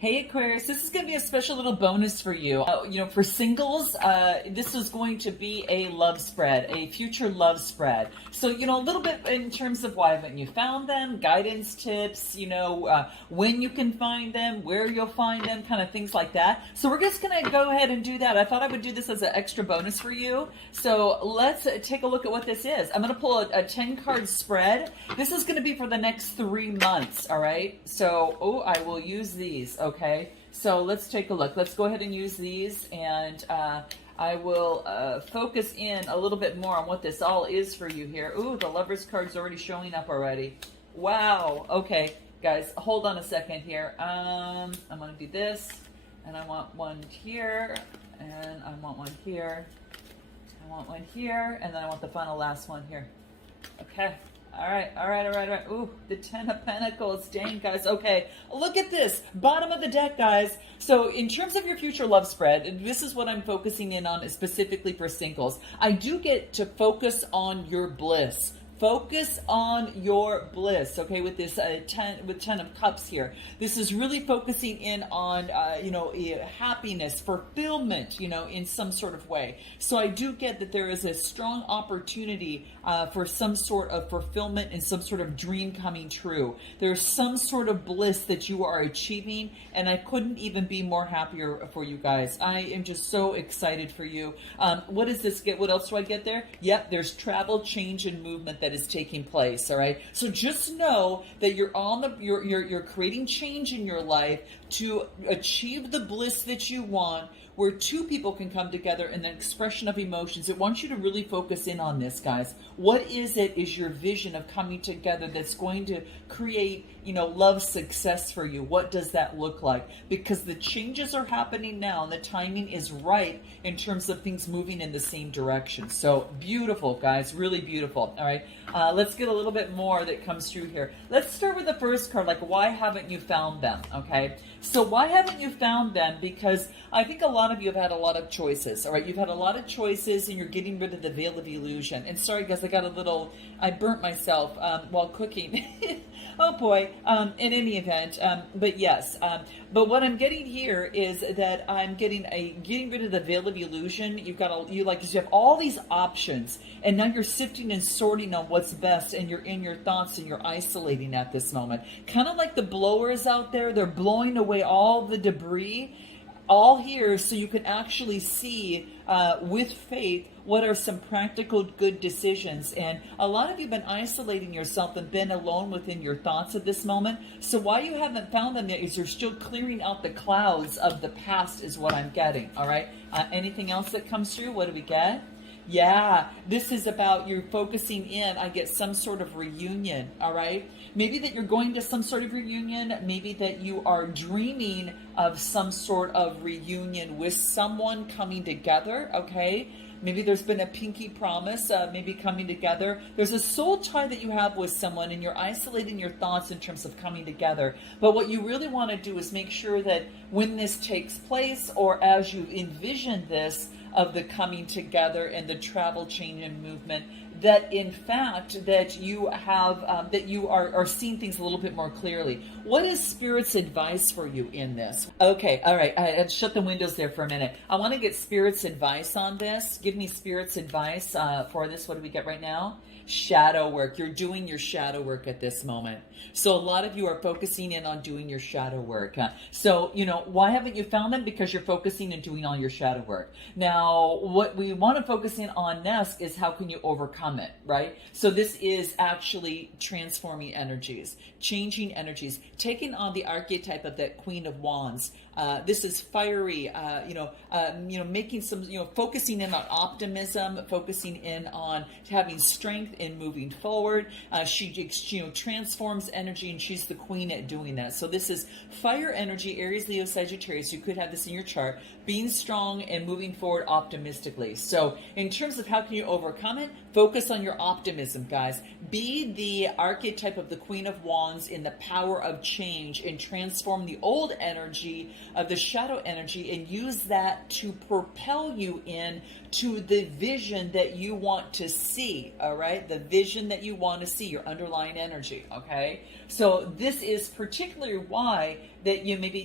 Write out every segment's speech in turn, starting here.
Hey Aquarius, this is going to be a special little bonus for you. For singles, this is going to be a love spread, a future love spread. So, a little bit in terms of why haven't you found them, guidance tips, when you can find them, where you'll find them, kind of things like that. So we're just going to go ahead and do that. I thought I would do this as an extra bonus for you. So let's take a look at what this is. I'm going to pull a 10-card spread. This is going to be for the next 3 months, all right? So, I will use these, okay? So let's take a look. Let's go ahead and use these, and I will focus in a little bit more on what this all is for you here. Ooh, the Lover's card's already showing up already. Wow. Okay, guys, hold on a second here. I'm going to do this, and I want one here, and I want one here. I want one here, and then I want the final last one here. Okay. All right. Ooh, the 10 of Pentacles. Dang, guys. Okay, look at this. Bottom of the deck, guys. So in terms of your future love spread, this is what I'm focusing in on specifically for singles. I do get to focus on your bliss. Focus on your bliss, okay, with this 10 of Cups here. This is really focusing in on, happiness, fulfillment, in some sort of way. So I do get that there is a strong opportunity for some sort of fulfillment and some sort of dream coming true. There's some sort of bliss that you are achieving, and I couldn't even be more happier for you guys. I am just so excited for you. What does this get? What else do I get there? Yep, there's travel, change, and movement that is taking place. All right, so just know that you're creating change in your life to achieve the bliss that you want, where two people can come together in an expression of emotions. It wants you to really focus in on this, guys. What is your vision of coming together that's going to create, love success for you? What does that look like? Because the changes are happening now, and the timing is right in terms of things moving in the same direction. So beautiful, guys, really beautiful. All right, let's get a little bit more that comes through here. Let's start with the first card, like, why haven't you found them? Okay, so why haven't you found them? Because I think a lot of you have had a lot of choices. All right, you've had a lot of choices, and you're getting rid of the veil of illusion. And sorry, guys, I burnt myself while cooking. Oh boy. In any event, but yes. But what I'm getting here is that I'm getting rid of the veil of illusion. You have all these options, and now you're sifting and sorting on what's best, and you're in your thoughts and you're isolating at this moment. Kind of like the blowers out there, they're blowing away all the debris, all here, so you can actually see with faith what are some practical good decisions. And a lot of you have been isolating yourself and been alone within your thoughts at this moment. So why you haven't found them yet is you're still clearing out the clouds of the past, is what I'm getting. All right, anything else that comes through? What do we get? Yeah, this is about you focusing in. I get some sort of reunion, all right? Maybe that you're going to some sort of reunion. Maybe that you are dreaming of some sort of reunion with someone coming together, okay? Maybe there's been a pinky promise, maybe coming together. There's a soul tie that you have with someone, and you're isolating your thoughts in terms of coming together. But what you really want to do is make sure that when this takes place, or as you envision this, of the coming together and the travel, change, and movement, that in fact that you have that you are seeing things a little bit more clearly. What is Spirit's advice for you in this? Okay, all right, I had shut the windows there for a minute. I want to get Spirit's advice on this. Give me Spirit's advice for this. What do we get right now? Shadow work. You're doing your shadow work at this moment. So a lot of you are focusing in on doing your shadow work. So, why haven't you found them? Because you're focusing and doing all your shadow work. Now, what we want to focus in on next is how can you overcome it, right? So this is actually transforming energies, changing energies, taking on the archetype of that Queen of Wands. This is fiery, making some, focusing in on optimism, focusing in on having strength in moving forward. She transforms energy, and she's the queen at doing that. So this is fire energy, Aries, Leo, Sagittarius. You could have this in your chart, being strong and moving forward optimistically. So in terms of how can you overcome it, focus focus on your optimism, guys. Be the archetype of the Queen of Wands in the power of change and transform the old energy of the shadow energy and use that to propel you in to the vision that you want to see, all right? The vision that you want to see, your underlying energy, okay? So this is particularly why that you maybe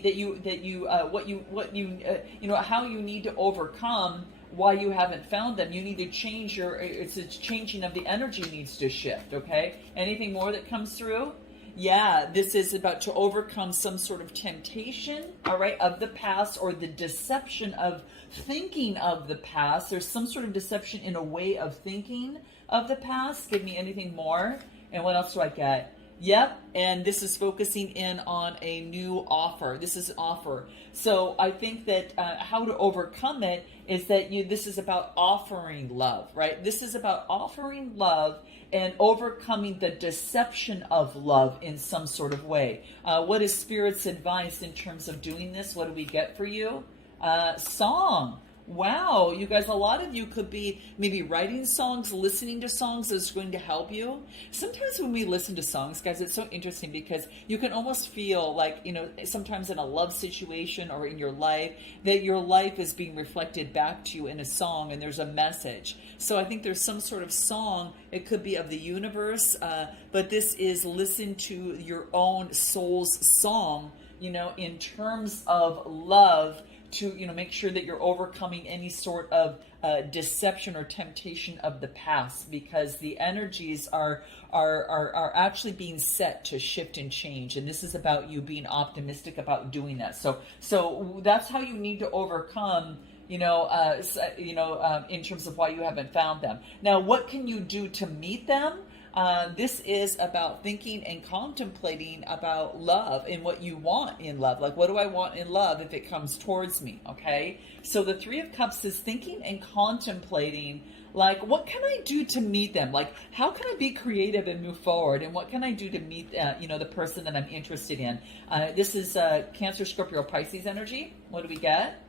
how you need to overcome why you haven't found them. You need to change it's a changing of the energy needs to shift, okay? Anything more that comes through? Yeah, this is about to overcome some sort of temptation, all right, of the past, or the deception of thinking of the past. There's some sort of deception in a way of thinking of the past. Give me anything more. And what else do I get? Yep, and this is focusing in on a new offer. This is offer. So I think that how to overcome it is that this is about offering love, right? This is about offering love and overcoming the deception of love in some sort of way. What is Spirit's advice in terms of doing this? What do we get for you? Song. Wow, you guys, a lot of you could be maybe writing songs, listening to songs that's going to help you. Sometimes when we listen to songs, guys, it's so interesting because you can almost feel like, sometimes in a love situation or in your life, that your life is being reflected back to you in a song and there's a message. So I think there's some sort of song, it could be of the universe, but this is listen to your own soul's song, in terms of love, to make sure that you're overcoming any sort of deception or temptation of the past, because the energies are actually being set to shift and change, and this is about you being optimistic about doing that. So that's how you need to overcome in terms of why you haven't found them. Now, what can you do to meet them? This is about thinking and contemplating about love and what you want in love. Like, what do I want in love if it comes towards me? Okay. So the Three of Cups is thinking and contemplating, like, what can I do to meet them? Like, how can I be creative and move forward? And what can I do to meet, the person that I'm interested in? This is Cancer, Scorpio, Pisces energy. What do we get?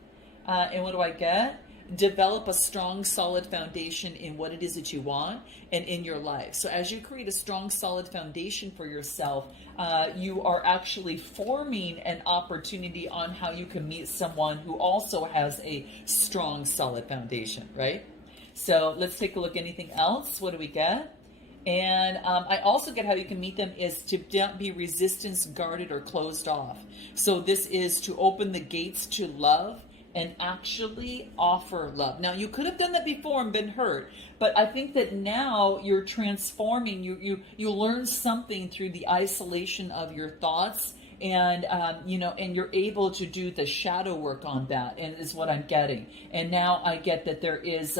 And what do I get? Develop a strong, solid foundation in what it is that you want and in your life. So as you create a strong, solid foundation for yourself, you are actually forming an opportunity on how you can meet someone who also has a strong, solid foundation, right? So let's take a look. Anything else? What do we get? And I also get how you can meet them is to not be resistance, guarded, or closed off. So this is to open the gates to love and actually offer love. Now, you could have done that before and been hurt, but I think that now you're transforming. You learn something through the isolation of your thoughts, and and you're able to do the shadow work on that, and is what I'm getting. And now I get that there is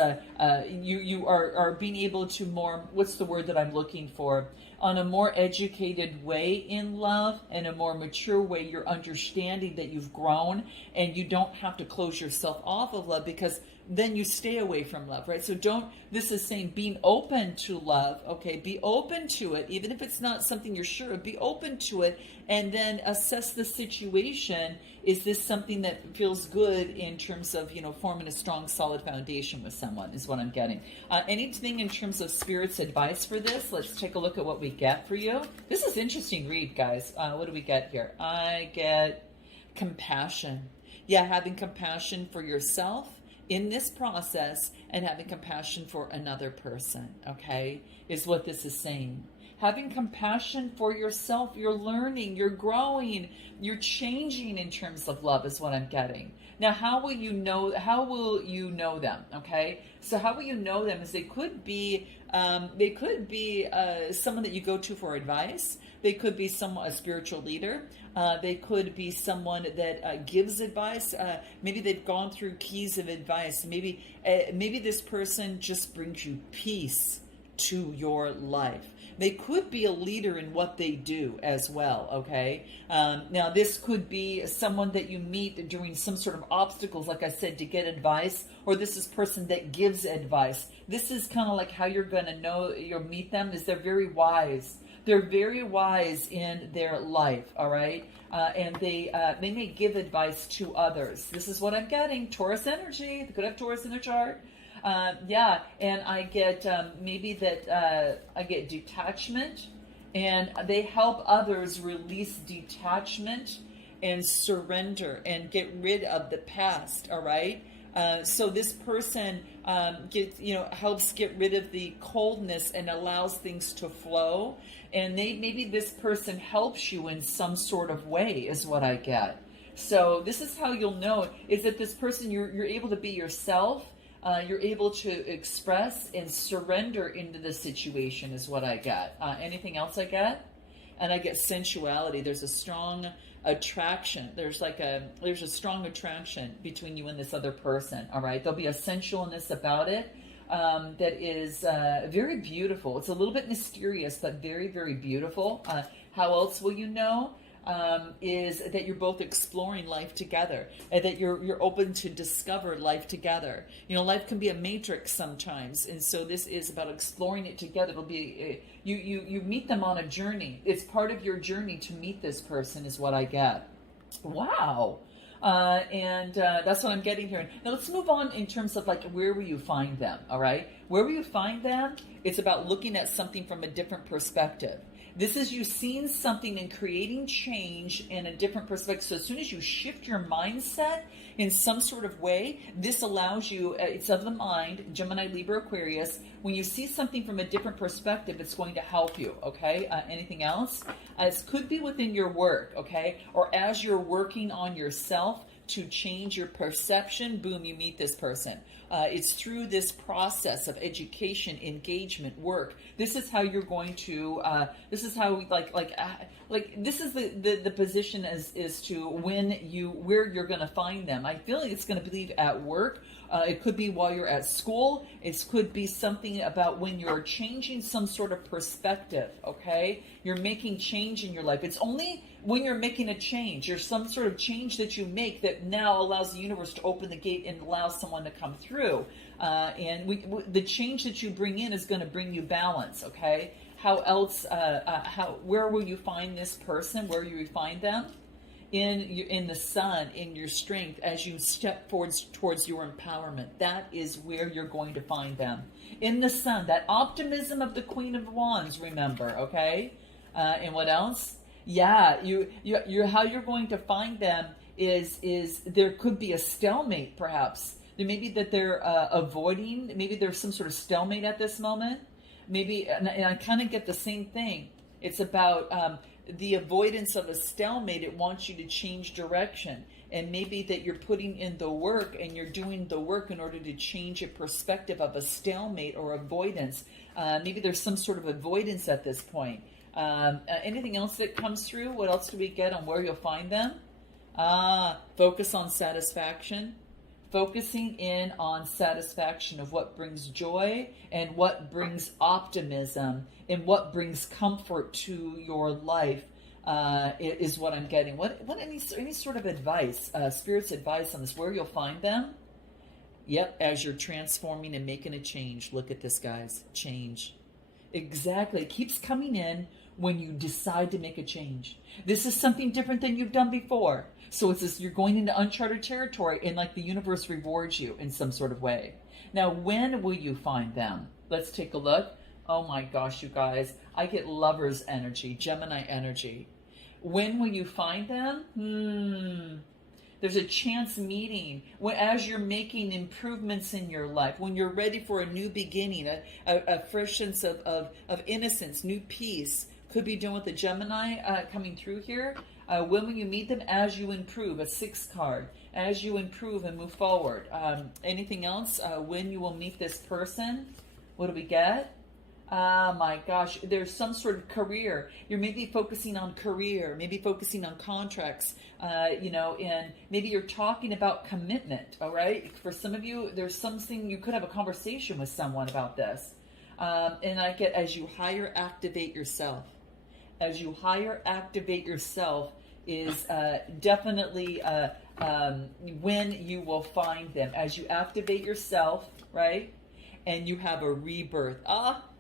you are being able to more. What's the word that I'm looking for? On a more educated way in love, and a more mature way, you're understanding that you've grown and you don't have to close yourself off of love, because then you stay away from love, right? So this is saying being open to love, okay? Be open to it, even if it's not something you're sure of, be open to it, and then assess the situation. Is this something that feels good in terms of, forming a strong, solid foundation with someone, is what I'm getting. Anything in terms of Spirit's advice for this? Let's take a look at what we get for you. This is interesting read, guys. What do we get here? I get compassion. Yeah, having compassion for yourself in this process and having compassion for another person, okay, is what this is saying. Having compassion for yourself, you're learning, you're growing, you're changing in terms of love, is what I'm getting. Now, how will you know them? Okay, so how will you know them is they could be someone that you go to for advice. They could be a spiritual leader. They could be someone that gives advice. Maybe they've gone through keys of advice. Maybe this person just brings you peace to your life. They could be a leader in what they do as well, okay? Now, this could be someone that you meet during some sort of obstacles, like I said, to get advice, or this is a person that gives advice. This is kind of like how you're going to know you'll meet them, is they're very wise. They're very wise in their life, all right? And they may give advice to others. This is what I'm getting. Taurus energy. They could have Taurus in their chart. Yeah, and I get maybe that I get detachment, and they help others release detachment and surrender and get rid of the past. All right. So this person gets, helps get rid of the coldness and allows things to flow. And maybe this person helps you in some sort of way, is what I get. So this is how you'll know, is that this person, you're able to be yourself. You're able to express and surrender into the situation, is what I get. Anything else I get? And I get sensuality. There's a strong attraction. There's a strong attraction between you and this other person. All right. There'll be a sensualness about it that is very beautiful. It's a little bit mysterious, but very, very beautiful. How else will you know? Is that you're both exploring life together, and that you're open to discover life together. Life can be a matrix sometimes, and so this is about exploring it together. It'll be you meet them on a journey. It's part of your journey to meet this person, is what I get. Wow. And that's what I'm getting here. Now let's move on in terms of where will you find them? All right, where will you find them? It's about looking at something from a different perspective. This is you seeing something and creating change in a different perspective. So as soon as you shift your mindset in some sort of way, this allows you, it's of the mind, Gemini, Libra, Aquarius. When you see something from a different perspective, it's going to help you, okay? Anything else? It could be within your work, okay? Or as you're working on yourself to change your perception, boom, you meet this person. It's through this process of education, engagement, work. This is how you're going to. This is how this is the position is to where you're going to find them. I feel like it's going to be at work. It could be while you're at school. It could be something about when you're changing some sort of perspective. Okay, you're making change in your life. It's only when you're making a change, there's some sort of change that you make that now allows the universe to open the gate and allow someone to come through. And the change that you bring in is going to bring you balance. Okay. How else? Where will you find this person? Where will you find them? In the sun, in your strength, as you step towards your empowerment. That is where you're going to find them. In the sun, that optimism of the Queen of Wands, remember, okay? And what else? Yeah, you're how you're going to find them is there could be a stalemate, perhaps. There may be that they're avoiding, maybe there's some sort of stalemate at this moment. Maybe, and I kind of get the same thing. It's about the avoidance of a stalemate. It wants you to change direction. And maybe that you're putting in the work and you're doing the work in order to change a perspective of a stalemate or avoidance. Maybe there's some sort of avoidance at this point. Anything else that comes through? What else do we get on where you'll find them? Focus on satisfaction. Focusing in on satisfaction of what brings joy and what brings optimism and what brings comfort to your life is what I'm getting. What any sort of advice, Spirit's advice on this, where you'll find them? Yep, as you're transforming and making a change. Look at this, guys. Change. Exactly. It keeps coming in when you decide to make a change. This is something different than you've done before. So it's this, you're going into uncharted territory, and the universe rewards you in some sort of way. Now, when will you find them? Let's take a look. Oh my gosh, you guys. I get Lover's energy, Gemini energy. When will you find them? There's a chance meeting as you're making improvements in your life, when you're ready for a new beginning, a fresh sense of innocence, new peace. Could be doing with the Gemini coming through here. When will you meet them? As you improve, a 6 card. As you improve and move forward. Anything else? When you will meet this person? What do we get? My gosh, there's some sort of career. You're maybe focusing on career, maybe focusing on contracts, and maybe you're talking about commitment, all right? For some of you, there's something, you could have a conversation with someone about this. And I get, as you higher activate yourself. As you higher activate yourself is definitely when you will find them. As you activate yourself, right? And you have a rebirth.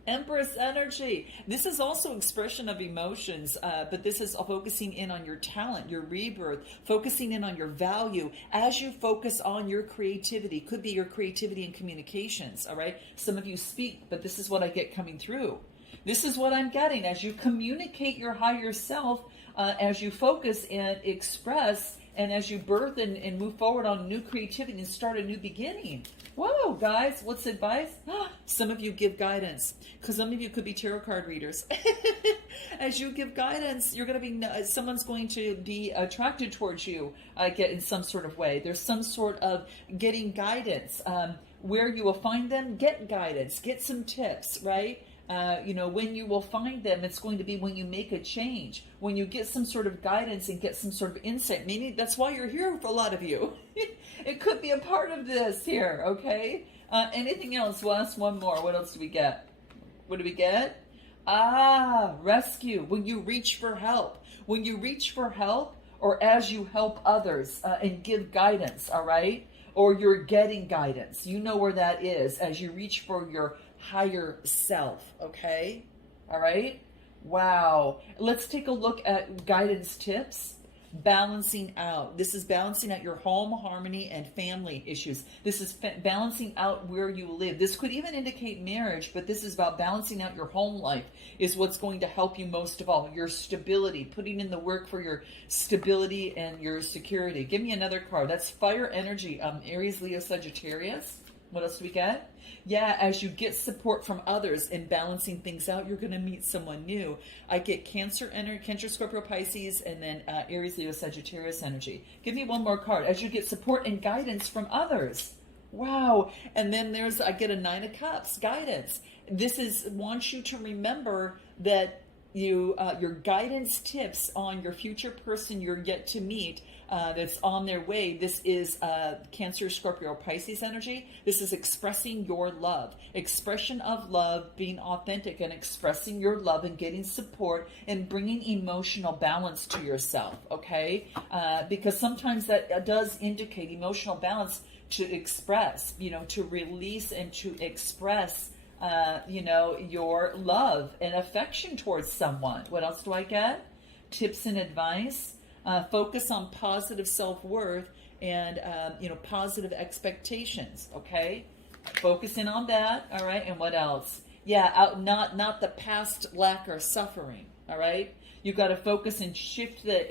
Empress energy. This is also expression of emotions, but this is focusing in on your talent, your rebirth, focusing in on your value as you focus on your creativity. Could be your creativity in communications, all right? Some of you speak, but this is what I get coming through. This is what I'm getting as you communicate your higher self, as you focus and express, and as you birth and move forward on new creativity and start a new beginning. Whoa, guys, what's advice? Some of you give guidance, because some of you could be tarot card readers. As you give guidance, you're going to be, someone's going to be attracted towards you, get in some sort of way. There's some sort of getting guidance. Where you will find them, get guidance, get some tips, right? When you will find them, it's going to be when you make a change, when you get some sort of guidance and get some sort of insight. Maybe that's why you're here for a lot of you. It could be a part of this here, okay? Anything else? We'll ask one more. What else do we get? What do we get? Rescue. When you reach for help. When you reach for help, or as you help others and give guidance, all right? Or you're getting guidance. You know where that is as you reach for your higher self, okay? All right? Wow. Let's take a look at guidance tips. Balancing out. This is balancing out your home, harmony, and family issues. This is balancing out where you live. This could even indicate marriage, but this is about balancing out your home life is what's going to help you most of all. Your stability, putting in the work for your stability and your security. Give me another card. That's fire energy. Aries, Leo, Sagittarius. What else do we get? Yeah, as you get support from others in balancing things out, you're going to meet someone new. I get Cancer energy, Cancer, Scorpio, Pisces, and then Aries, Leo, Sagittarius energy. Give me one more card. As you get support and guidance from others. Wow. And then I get a Nine of Cups, guidance. This wants you to remember that your guidance tips on your future person you're yet to meet, that's on their way. This is Cancer, Scorpio, Pisces energy. This is expressing your love. Expression of love, being authentic and expressing your love and getting support and bringing emotional balance to yourself, okay? Because sometimes that does indicate emotional balance to express, to release and to express your love and affection towards someone. What else do I get? Tips and advice. Focus on positive self-worth and, positive expectations, okay? Focus in on that, all right? And what else? Yeah, not the past lack or suffering, all right? You've got to focus and shift the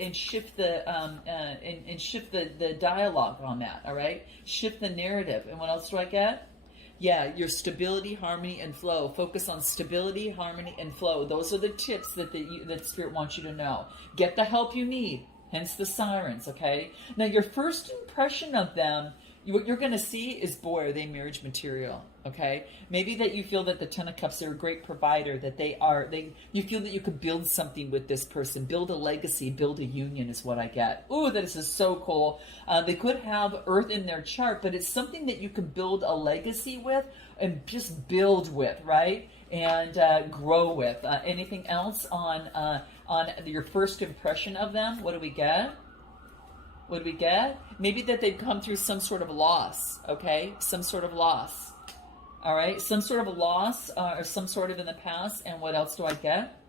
dialogue on that, all right? Shift the narrative. And what else do I get? Yeah, your stability, harmony, and flow. Focus on stability, harmony, and flow. Those are the tips that Spirit wants you to know. Get the help you need. Hence the sirens, okay? Now, your first impression of them, what you're going to see is, boy, are they marriage material, okay? Maybe that you feel that the Ten of Cups are a great provider, that you feel that you could build something with this person, build a legacy, build a union is what I get. Ooh, this is so cool. They could have Earth in their chart, but it's something that you can build a legacy with and just build with, right? And grow with. Anything else on your first impression of them? What do we get? What do we get? Maybe that they've come through some sort of loss, okay? Some sort of loss, all right? Some sort of loss or some sort of in the past. And what else do I get?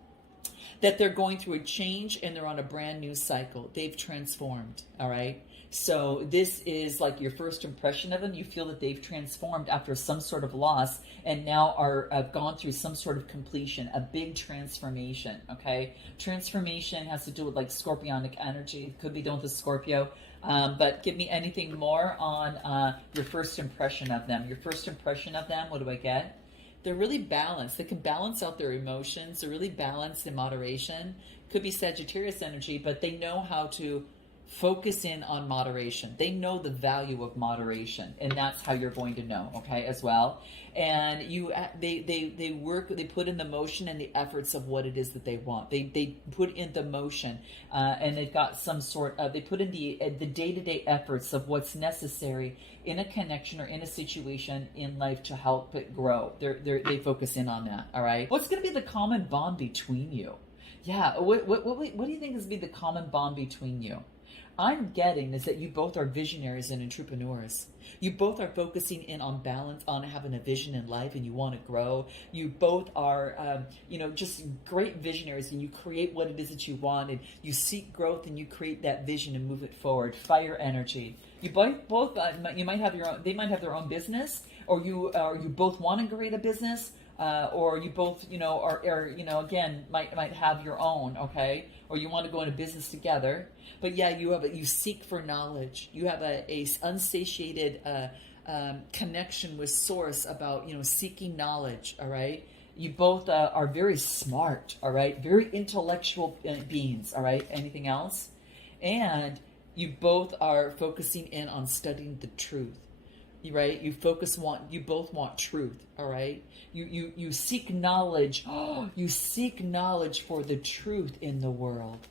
That they're going through a change and they're on a brand new cycle. They've transformed, all right? So this is like your first impression of them. You feel that they've transformed after some sort of loss and now have gone through some sort of completion, a big transformation, okay? Transformation has to do with like scorpionic energy. Could be done with the Scorpio. But give me anything more on your first impression of them. Your first impression of them, what do I get? They're really balanced. They can balance out their emotions. They're really balanced in moderation. Could be Sagittarius energy, but they know how to focus in on moderation. They know the value of moderation, and that's how you're going to know, okay, as well. And they work, they put in the motion and the efforts of what it is that they want. They put in the motion, and they've got some sort of, they put in the day-to-day efforts of what's necessary in a connection or in a situation in life to help it grow. They focus in on that, all right? What's going to be the common bond between you? Yeah, what do you think is be the common bond between you? I'm getting is that you both are visionaries and entrepreneurs. You both are focusing in on balance, on having a vision in life, and you want to grow. You both are, just great visionaries, and you create what it is that you want, and you seek growth, and you create that vision and move it forward. Fire energy. You both you might have your own. They might have their own business, or you both want to create a business. Or you both, again, might have your own, okay? Or you want to go into business together. But yeah, you seek for knowledge. You have a unsatiated connection with source about, seeking knowledge, all right? You both are very smart, all right? Very intellectual beings, all right? Anything else? And you both are focusing in on studying the truth. Right? You both want truth, all right? You seek knowledge. You seek knowledge for the truth in the world.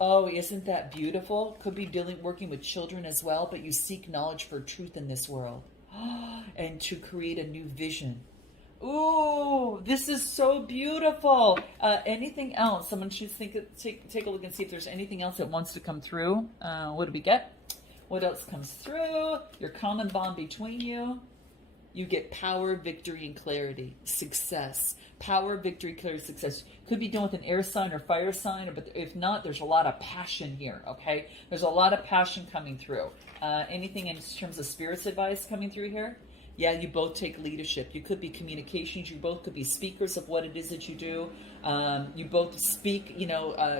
Oh, isn't that beautiful? Could be working with children as well, but you seek knowledge for truth in this world. And to create a new vision. Ooh, this is so beautiful. Anything else? Someone should take a look and see if there's anything else that wants to come through. What do we get? What else comes through? Your common bond between you. You get power, victory, and clarity. Success. Power, victory, clarity, success. Could be dealing with an air sign or fire sign, but if not, there's a lot of passion here, okay? There's a lot of passion coming through. Anything in terms of spirits advice coming through here? Yeah, you both take leadership. You could be communications. You both could be speakers of what it is that you do. You both speak,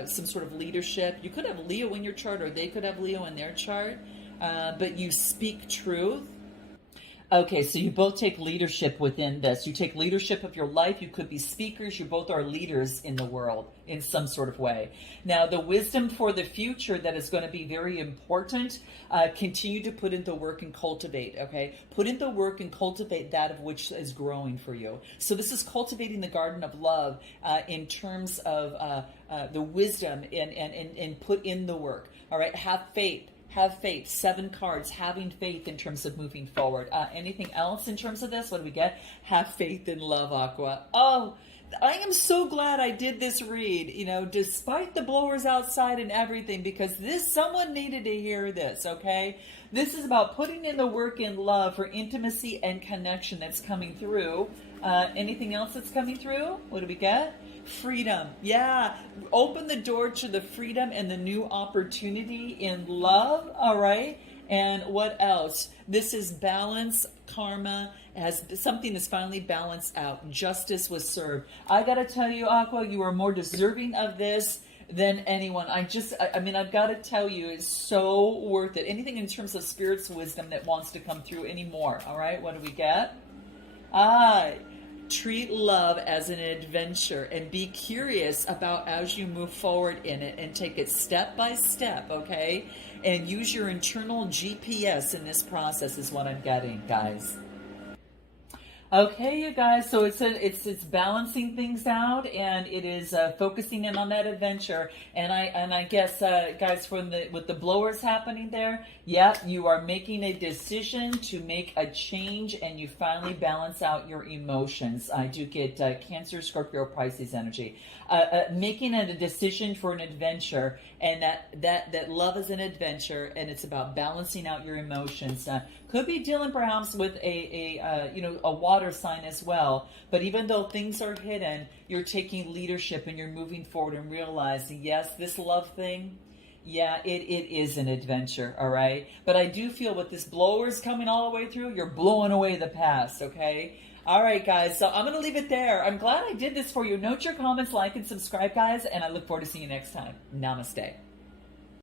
some sort of leadership. You could have Leo in your chart, or they could have Leo in their chart. But you speak truth. Okay, so you both take leadership within this. You take leadership of your life. You could be speakers. You both are leaders in the world in some sort of way. Now, the wisdom for the future that is going to be very important, continue to put in the work and cultivate, okay? Put in the work and cultivate that of which is growing for you. So this is cultivating the garden of love in terms of the wisdom and put in the work, all right? Have faith. Have faith. 7 cards. Having faith in terms of moving forward. Anything else in terms of this? What do we get? Have faith in love, Aqua. Oh, I am so glad I did this read, despite the blowers outside and everything, because someone needed to hear this, okay? This is about putting in the work in love for intimacy and connection that's coming through. Anything else that's coming through? What do we get? Freedom. Yeah. Open the door to the freedom and the new opportunity in love. All right. And what else? This is balance, karma, as something is finally balanced out. Justice was served. I got to tell you, Aqua, you are more deserving of this than anyone. I've got to tell you, it's so worth it. Anything in terms of spirit's wisdom that wants to come through anymore. All right. What do we get? Treat love as an adventure and be curious about as you move forward in it, and take it step by step, okay? And use your internal GPS in this process is what I'm getting, guys. Okay, you guys, so it's balancing things out, and it is focusing in on that adventure. And I guess guys, with the blowers happening there, yeah, you are making a decision to make a change, and you finally balance out your emotions. I do get Cancer, Scorpio, Pisces energy. Making a decision for an adventure, and that love is an adventure, and it's about balancing out your emotions. Could be dealing perhaps with a water sign as well. But even though things are hidden, you're taking leadership and you're moving forward and realizing, yes, this love thing, yeah, it is an adventure, all right? But I do feel with this blowers coming all the way through, you're blowing away the past, okay? All right, guys, so I'm going to leave it there. I'm glad I did this for you. Note your comments, like, and subscribe, guys, and I look forward to seeing you next time. Namaste.